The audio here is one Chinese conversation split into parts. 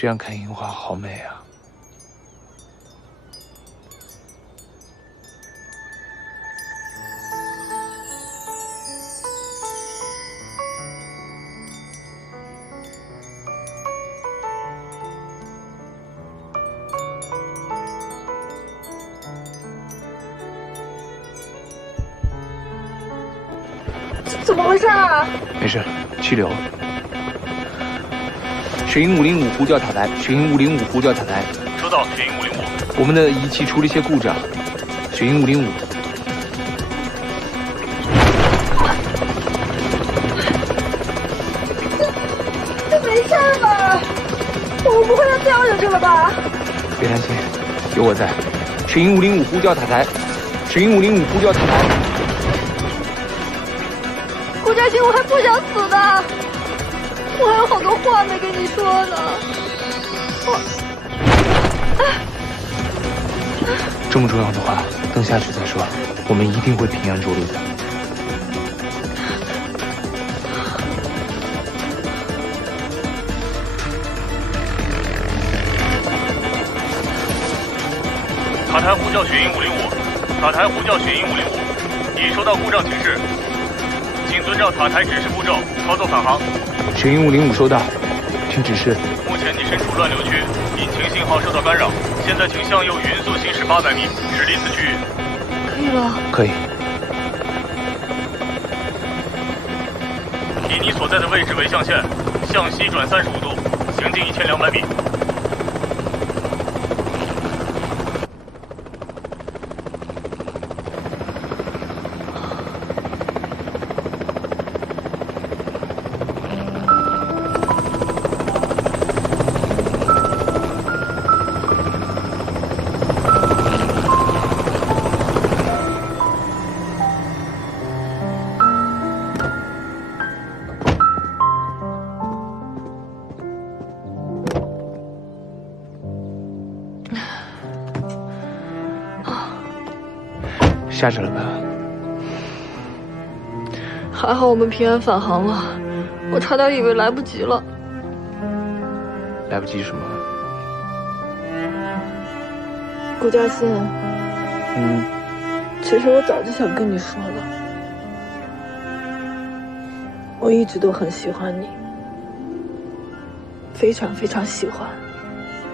这样看樱花好美啊！怎么回事啊？没事，气流。雪鹰505呼叫塔台，雪鹰505呼叫塔台。收到，雪鹰505。我们的仪器出了一些故障，雪鹰505。这没事吧？我们不会要掉下去了吧？别担心，有我在。雪鹰505呼叫塔台，雪鹰505呼叫塔台。顾家兴，我还不想死呢，我还有好多话没跟你说呢。这么重要的话，等下去再说。我们一定会平安着陆的。塔台呼叫雪鹰505，塔台呼叫雪鹰505，已收到故障警示，请遵照塔台指示步骤操作返航。雪鹰505收到，请指示。目前你身处乱流区，引擎信号受到干扰，现在请向右匀速行驶800米，驶离此区域。可以了。可以。以你所在的位置为象限，向西转35度，行进1200米。下着了吧？还好我们平安返航了，我差点以为来不及了。来不及什么？顾嘉欣，其实我早就想跟你说了，我一直都很喜欢你，非常非常喜欢。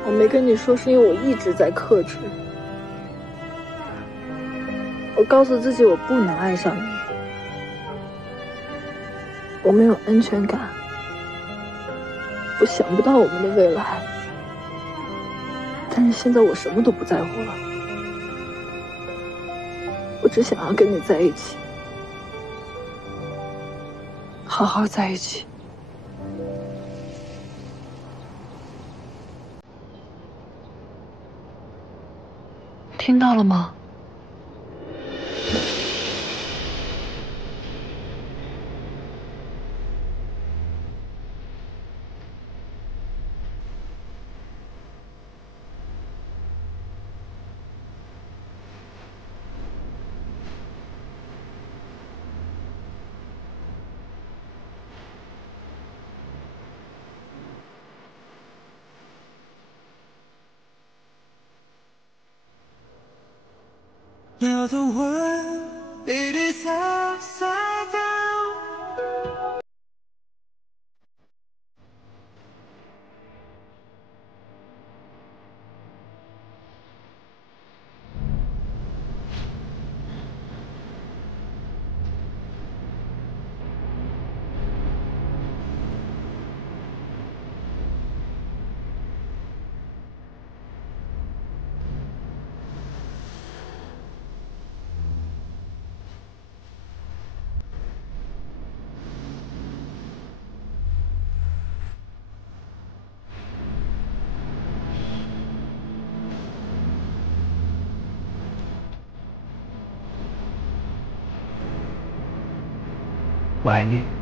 我没跟你说是因为我一直在克制。我告诉自己我不能爱上你，我没有安全感，我想不到我们的未来，但是现在我什么都不在乎了，我只想要跟你在一起，好好在一起。听到了吗？Now the world, it is upside down.我爱你。